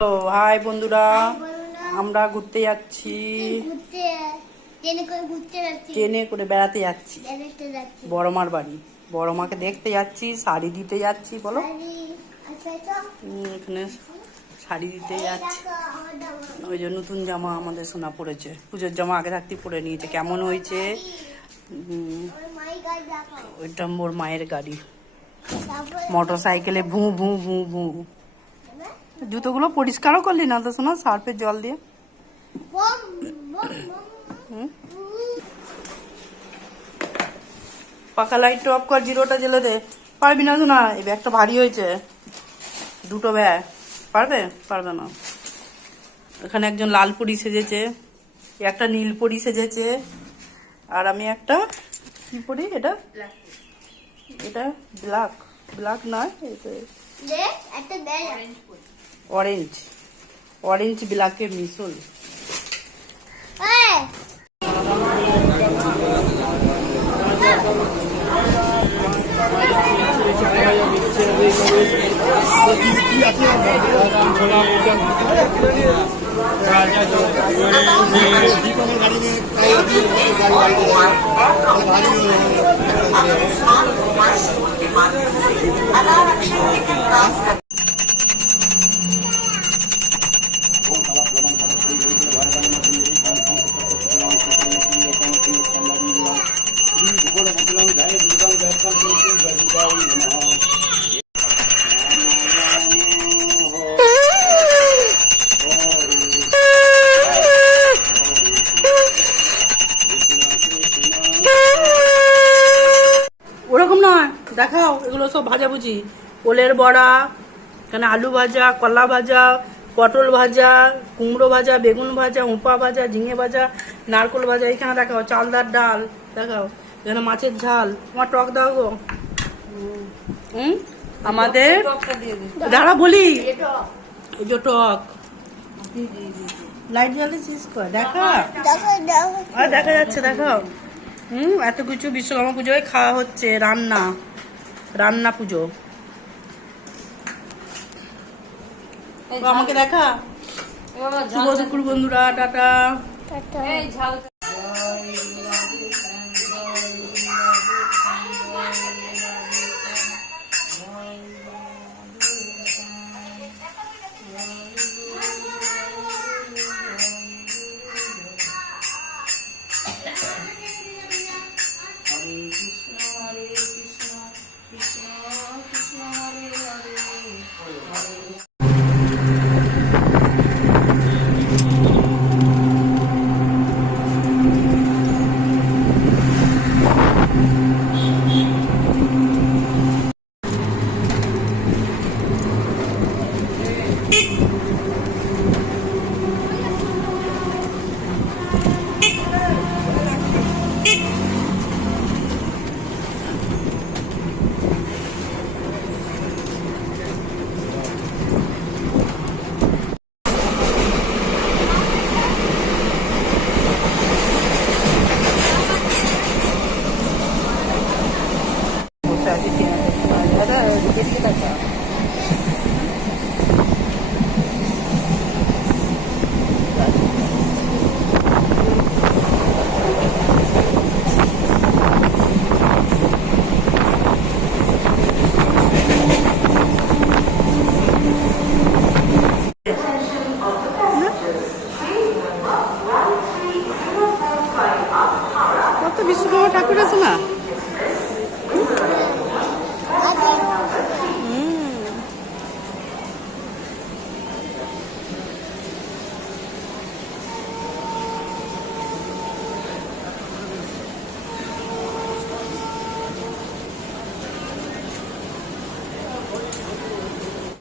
তো হাই বন্ধুরা আমরা ঘুরতে যাচ্ছি। ট্রেনে করে বেড়াতে যাচ্ছি। বড়মার বাড়ি। বড়মাকে দেখতে যাচ্ছি শাড়ি দিতে যাচ্ছি বলো। আচ্ছা আচ্ছা। এখানে শাড়ি দিতে যাচ্ছি। ওই যে নতুন জামা আমাদের সোনা পড়েছে। পুজোর জামা আগে থাকতে পরে নিয়েছে। কেমন হয়েছে। ওইটা মোর মায়ের গাড়ি। মোটর সাইকেলে ভু ভু ভু ভু। জুতোগুলো পরিষ্কারও করলি না তো শোনা সার্ফের জল দিয়ে? পাকা লাইট অফ কর, জিরোটা জেলে দে। পারবি না শোনা, এই ব্যাগটা ভারী হয়েছে। দুটো ব্যাগ। পারবে? পারবে না। এখানে একজন লাল পরি সেজেছে, একটা নীল পরি সেজেছে, আর আমি একটা কি পরি? এটা? এটা ব্ল্যাক ব্ল্যাক নয় একটা অরেঞ্জ অরেঞ্জ ব্ল্যাকের মিশল দেখাও এগুলো সব ভাজাভুজি। ওলের বড়া এখানে আলু ভাজা কলা ভাজা পটল ভাজা কুমড়ো ভাজা বেগুন ভাজা উঁপা ভাজা ঝিঙে ভাজা নারকোল ভাজা এখানে দেখাও চালদার ডাল দেখাও। এখানে মাছের ঝাল তোমার টক দাও গো। হুম? আমাদের দাঁড়া বলি। এই যে টক। লাইট কর দেখা। দেখো, দেখো। আর দেখা যাচ্ছে দেখাও। হুম এত কিছু বিশ্বকর্মা পুজোয় খাওয়া হচ্ছে রান্না। রান্না পুজো। আমাকে দেখা। শুভ দুপুর বন্ধুরা টাটা। বিশ্বকর্মা ঠাকুর আছে